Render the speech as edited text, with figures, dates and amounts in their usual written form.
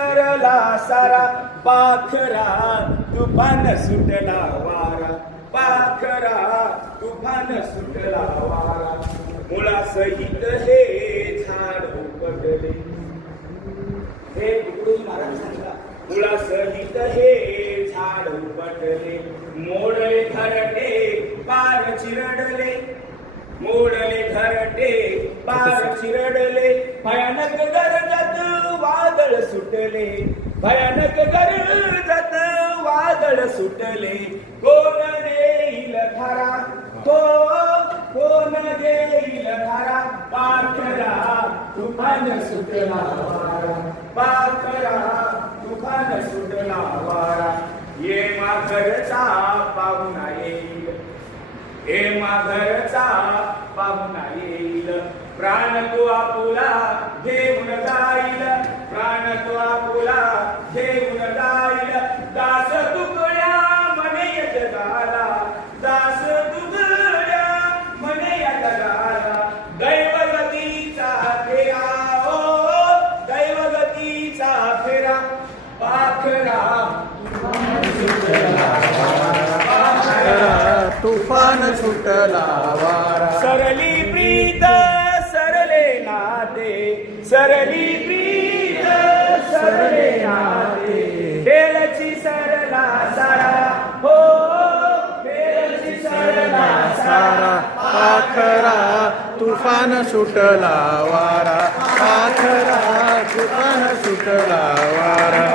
सरला सारा पाखरा तुफान सुटला वारा पाखरा तुफान सुटला वारा मुळासहित हे झाड उपटले हे तुकडोजी महाराज सांगता मुळासहित हे झाड उपटले मोडले घरटे पार चिरडले मोडले घरटे पार चिरडले भयानक गरजत वादळ सुटले भयानक गरजत वादळ सुटले कोण देईल धारा कोण देईल धारा पाखरा तुफान सुटला वारा पाखरा तुफान सुटला वारा ये माघरचा पाहुणा येईल हे माघरचा पाहुणा येईल प्राण तो आपुला घेऊन जाईल प्राण तो आपुला घेऊन जाईल दास तुकड्या म्हणे या जगाला दास तुकड्या म्हणे या जगाला दैवगतीचा फेरा ओ दैवगतीचा फेरा पाखरा तुफान सुटला वारा सरली प्रीत सरले नाते सरली प्रीत सरले नाते बेलची सरला सारा हो बेलची सरला सारा पाखरा तुफान सुटला वारा पाखरा तुफान सुटला वारा